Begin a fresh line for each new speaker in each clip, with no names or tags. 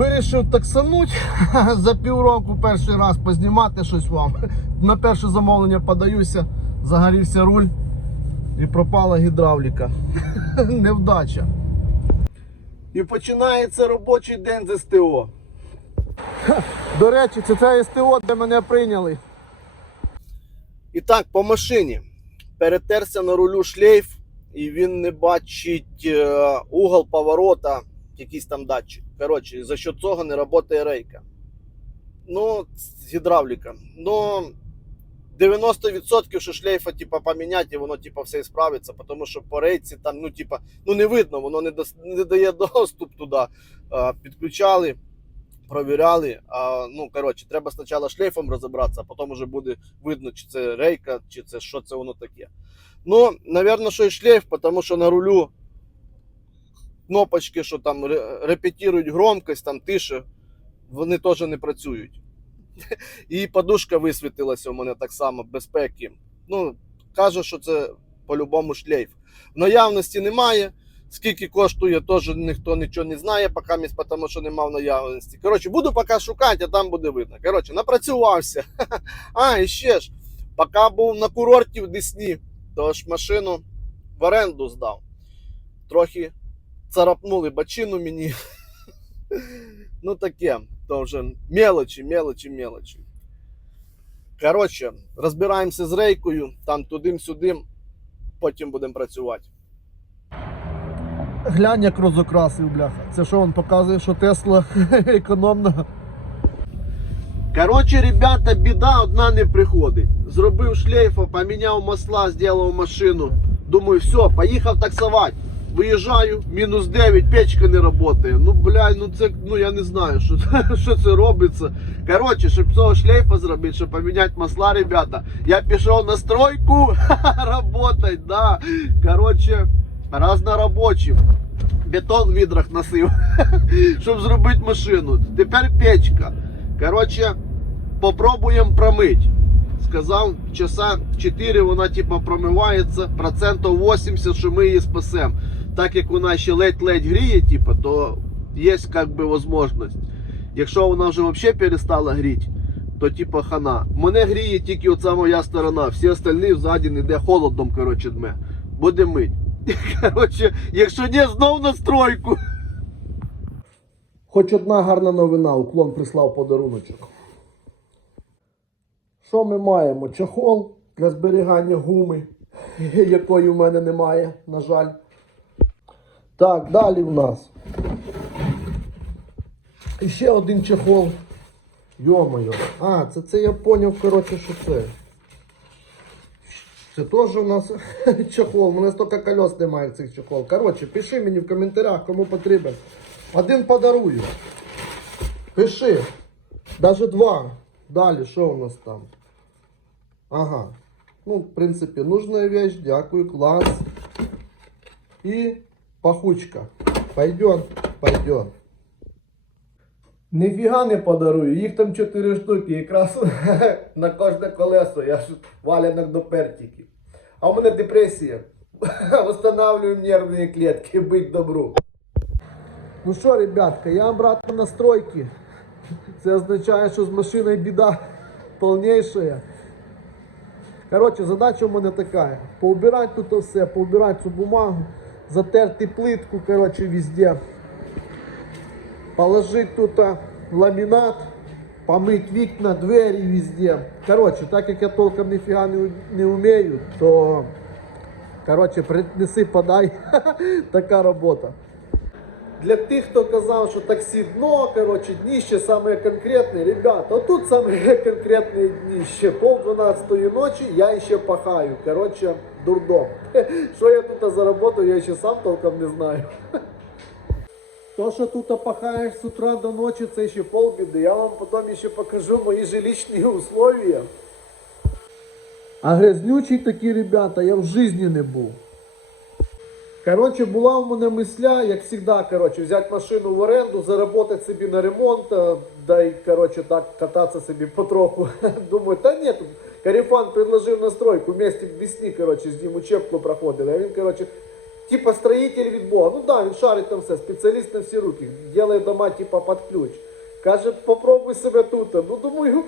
Вирішив таксануть за півроку перший раз познімати щось вам. На перше замовлення подаюся, загорівся руль і пропала гідравліка. Невдача. І починається робочий день з СТО. До речі, це це СТО, де мене прийняли. І так, по машині. Перетерся на рулю шлейф, і він не бачить е, угол поворота, якийсь там датчик. Коротше, за що цього не працює рейка. Ну, гідравліка. Ну, 90% що шлейфа типа, поміняти, і воно типа, все і справиться, тому що по рейці там, ну, типа, ну не видно, воно не, дос- не дає доступ туди. А, підключали, провіряли. А, ну, коротше, треба спочатку шлейфом розібратися, а потім вже буде видно, чи це рейка, чи це що це воно таке. Ну, напевно, що і шлейф, тому що на рулю кнопочки, що там ре- репетирують громкость, там тише, вони теж не працюють. І подушка висвітилася у мене так само, безпеки. Ну, каже, що це по-любому шлейф. В наявності немає. Скільки коштує, теж ніхто нічого не знає, поки місь, тому що нема в наявності. Коротше, буду поки шукати, а там буде видно. Коротше, напрацювався. А, і ще ж, поки був на курорті в Десні, то ж машину в оренду здав. Трохи царапнули бачину мені. Ну таке, то вже мелочі, мелочі, мелочі. Коротше, розбираємося з рейкою, там тудим-сюдим, потім будемо працювати. Глянь, як розокрасив, бляха. Це що він показує, що Тесла економна. Коротше, ребята, біда одна не приходить. Зробив шлейфа, поміняв масла, зробив машину. Думаю, все, поїхав таксувати. Виїжджаю, мінус 9, печка не працює. Ну, блядь, ну це, ну я не знаю, що, що це робиться. Коротше, щоб цього шлейфа зробити, щоб поміняти масла, ребята, я пішов на стройку работать, да. Коротше, раз на разнорабочим. Бетон в відрах носив, щоб зробити машину. Тепер печка. Коротше, попробуємо промить. Сказав, часа 4 вона типа промивається, процентів 80, що ми її спасемо. Так як вона ще ледь-ледь гріє, типа, то є как би можливість. Якщо вона вже взагалі перестала гріти, то типа хана. Мене гріє тільки оця моя сторона, всі остальні ззаді йде холодом, коротше, дме. Буде мить. Коротше, якщо ні, знов на стройку. Хоч одна гарна новина, уклон прислав подаруночок. Що ми маємо? Чохол для зберігання гуми, якої в мене немає, на жаль. Так, далі в нас. І ще один чехол. Йо-моє. А, це, це я поняв, коротше, що це. Це теж у нас чехол. У мене стільки колес немає цих чехол. Коротше, пиши мені в коментарях, кому потрібен. Один подарую. Пиши. Даже два. Далі, що у нас там? Ага. Ну, в принципі, нужная вещь. Дякую, клас. І пахучка. Пойдет, пойдет. Ніфіга не подарую, їх там 4 штуки, якраз на кожне колесо, я ж валянок до пертиків. А у мене депресія. Восстанавливаем нервні клітки, бить добру. Ну що, ребятка, я обратно на стройки. Це означає, що з машиною біда повніша. Коротше, задача у мене така. Поубирати тут все, поубирати цю бумагу, затерти плитку, короче, везде. Положить тут ламинат, помыть вікна, двері везде. Коротше, так як я толком ніфіга не, не умею, то короче, принеси, подай. така робота. Для тих, хто казав, що таксі дно, коротше, дніще саме конкретне, ребята, отут саме конкретне дніще. Пол 12 ночі я ще пахаю. Коротше, дурдом. Що я тут заработаю, я ще сам толком не знаю. То, що тут пахаєш з утра до ночі, це ще полбіди. Я вам потім ще покажу мої жилищні условия. А грязнючий такі, ребята, я в житті не був. Коротше, була у мене мисля, як завжди, коротше, взяти машину в оренду, заработати собі на ремонт, е, да й, коротше, так кататися собі потроху. Думаю, та ні, тут Карифан предложив настройку, вместе в Десні, коротше, з ним учебку проходили. А він, коротше, типа строїтель від Бога. Ну да, він шарить там все, спеціаліст на всі руки, делає дома типа під ключ. Каже, попробуй себе тут. Ну думаю,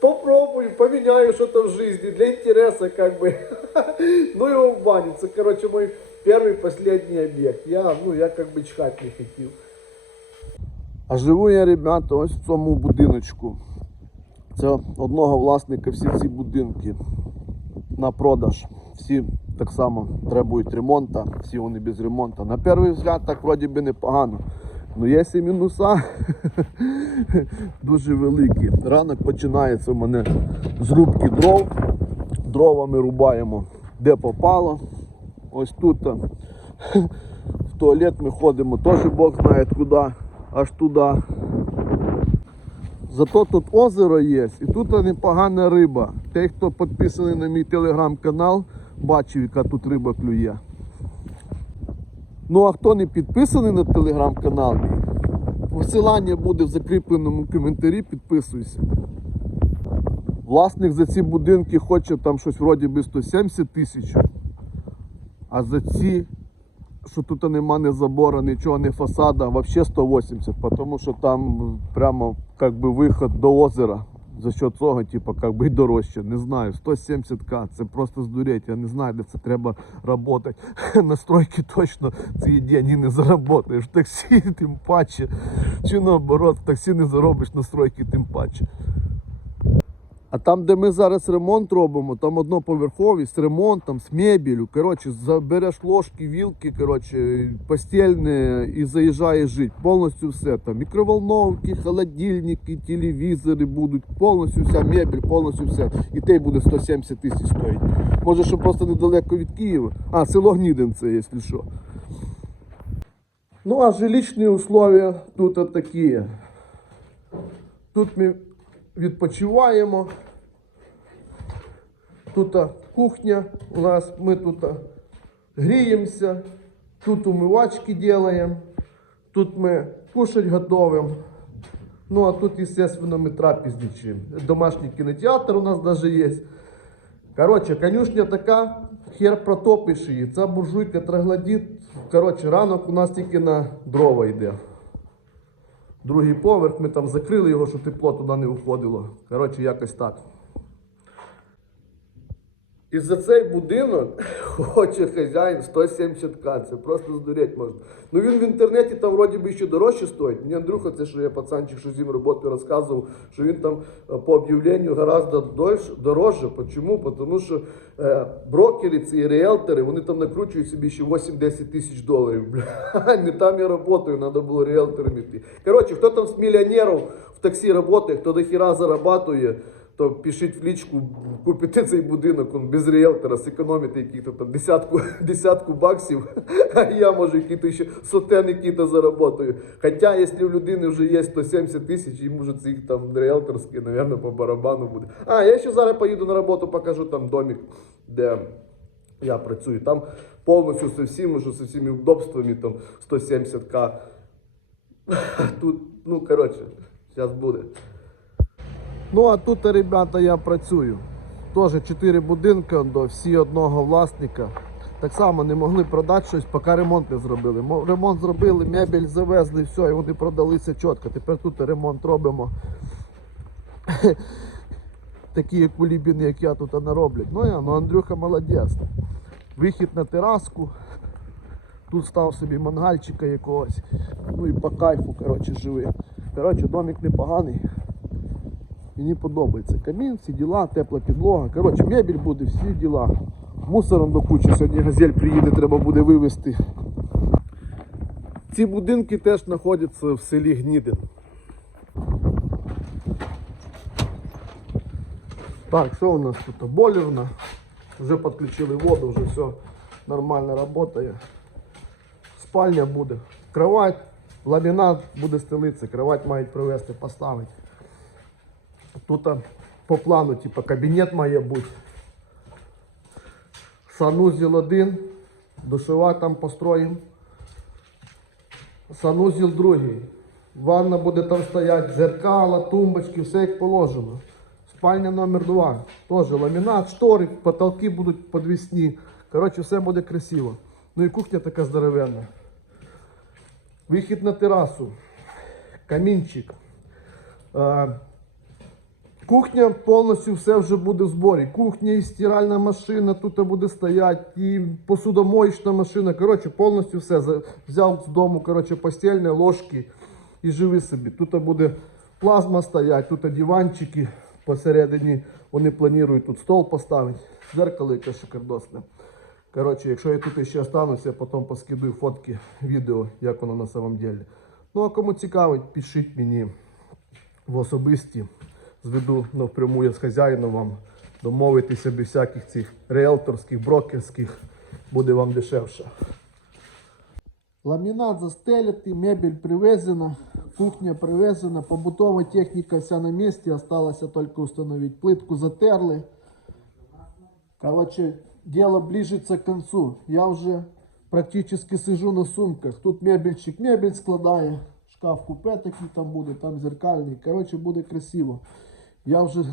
попробую, поміняю що там в житті, для інтересу, как бы. Ну його в баню. Короче, мой перший, последний об'єкт. Я, ну, я как бы чхать не хотів. А живу я, ребята, ось в цьому будиночку. Це одного власника всі ці будинки на продаж. Всі так само требують ремонту, всі вони без ремонту. На перший взгляд так вроді би непогано. Ну є і мінуса дуже великі. Ранок починається у мене з рубки дров. Дровами рубаємо де попало. Ось тут. В туалет ми ходимо, теж Бог знає куди, аж туди. Зато тут озеро є і тут непогана риба. Той, хто підписаний на мій телеграм-канал, бачив, яка тут риба клює. Ну а хто не підписаний на телеграм-канал, посилання буде в закріпленому коментарі, підписуйся. Власник за ці будинки хоче там щось вроді би 170 тисяч, а за ці що тут нема ні забора, нічого, ні фасада, взагалі 180, тому що там прямо как би виход до озера. За що цього, типу, как би дорожче. Не знаю, 170к, це просто здуріть. Я не знаю, де це треба працювати. На стройки точно ці деньги не заработаєш. В таксі тим паче. Чи наоборот, в таксі не заробиш на стройки тим паче. А там, де ми зараз ремонт робимо, там одноповерховість з ремонтом, з мебелью. Коротше, забереш ложки, вілки, коротше, постільне і заїжджаєш жити. Повністю все. Там мікроволновки, холодильники, телевізори будуть, повністю вся мебель, повністю все. І те буде 170 тисяч стоїть. Може, що просто недалеко від Києва. А, село Гнідинце, якщо що. Ну, а жилищні условия тут такі. Тут ми відпочиваємо. Тут кухня у нас, ми тут гріємося, тут умивачки делаем, тут ми кушать готовим. Ну а тут, естественно, ми трапезничаем. Домашний кинотеатр у нас даже есть. Короче, конюшня така, хер протопиш її. Ця буржуйка троглодит. Короче, ранок у нас тільки на дрова йде. Другий поверх, ми там закрили його, щоб тепло туди не входило. Коротше, якось так. І за цей будинок хоче хазяїн 170к. Це просто здуріть можна. Ну він в інтернеті там вроді би ще дорожче стоїть. Мені Андрюха, це що я пацанчик, що з ним роботи розказував, що він там е, по об'явленню гораздо дорожче. Чому? Тому що е, брокери, ці ріелтори, вони там накручують собі ще 8-10 тисяч доларів. Бля, не там я працюю, треба було ріелтором йти. Коротше, хто там з мільйонерів в таксі працює, хто до хіра зарабатує, то пишіть в лічку, купите цей будинок он, без ріелтора, зекономите яких-то там десятку, десятку баксів, а я може якісь ще сотен які-то заработаю. Хоча, якщо в людини вже є 170 тисяч, йому вже цих там ріелторські, мабуть, по барабану буде. А, я ще зараз поїду на роботу, покажу там домик, де я працюю. Там повністю зі всім, уже зі всіми удобствами, там 170к. Тут, ну, коротше, зараз буде. Ну а тут, ребята, я працюю. Теж 4 будинки, до всі одного власника. Так само не могли продати щось, поки ремонт не зробили. Ремонт зробили, мебель завезли, все, і вони продалися чітко. Тепер тут ремонт робимо. Такі кулібіни, як я тут не роблять. Ну я, ну Андрюха молодець. Вихід на тераску. Тут став собі мангальчика якогось. Ну і по кайфу, коротше, живи. Коротше, домик непоганий. Мені подобається. Камін, всі діла, тепла підлога. Коротше, мебель буде, всі діла. Мусором до кучі. Сьогодні газель приїде, треба буде вивезти. Ці будинки теж знаходяться в селі Гнідин. Так, що у нас тут? Бойлерна. Вже підключили воду, вже все нормально працює. Спальня буде. Кровать, ламінат буде стелитися, кровать мають привезти, поставити. Тут по плану, типа, кабінет має бути. Санузел один, душова там построїмо. Санузел другий. Ванна буде там стояти, зеркала, тумбочки, все як положено. Спальня номер два. Теж ламінат, штори, потолки будуть подвісні. Коротше, все буде красиво. Ну і кухня така здоровенна. Вихід на терасу, камінчик. Кухня повністю все вже буде в зборі. Кухня і стиральна машина тут буде стояти, і посудомоєчна машина. Коротше, повністю все. Взяв з дому коротше, постільні ложки і живи собі. Тут буде плазма стоять, тут диванчики посередині. Вони планують тут стол поставити. Зеркало яке шикардосне. Коротше, якщо я тут ще остануся, я потім поскидую фотки, відео, як воно на самом деле. Ну а кому цікавить, пишіть мені в особисті. Зведу напряму я з хазяїном вам. Домовитися без всяких цих риелторських, брокерських, буде вам дешевше. Ламінат застелятий, мебель привезена, кухня привезена, побутова техніка вся на місці, осталося тільки встановити. Плитку затерли. Короче, дело ближется к концу. Я уже практически сижу на сумках. Тут мебельчик мебель складає, шкаф купе такий там буде, там зеркальний. Короче, буде красиво. Я вже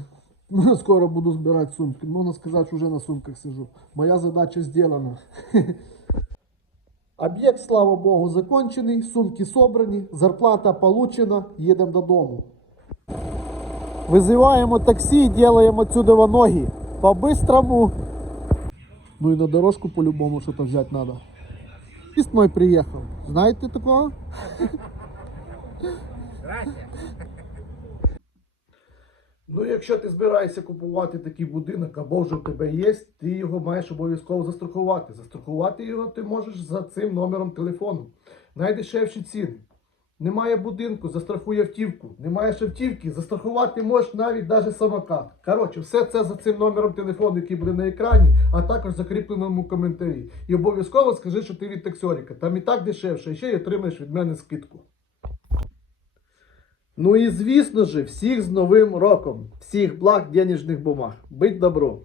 скоро буду збирати сумки. Можна сказати, що вже на сумках сижу. Моя задача сделана. Об'єкт, слава Богу, закончений, сумки собрані, зарплата получена, їдемо додому. Визиваємо таксі і робимо отсюда ноги. По-быстрому. Ну и на дорожку по-любому что-то взять надо. Лист мой приехал. Знаете такого? Ну, якщо ти збираєшся купувати такий будинок, або вже в тебе є, ти його маєш обов'язково застрахувати. Застрахувати його ти можеш за цим номером телефону. Найдешевші ціни. Немає будинку, застрахуй автівку. Немає автівки, застрахувати можеш навіть навіть самокат. Коротше, все це за цим номером телефону, який буде на екрані, а також закріпленому коментарі. І обов'язково скажи, що ти від таксоріка. Там і так дешевше, і ще й отримаєш від мене скидку. Ну і звісно ж, всіх з Новим роком, всіх благ денежних бумаг. Будь добро!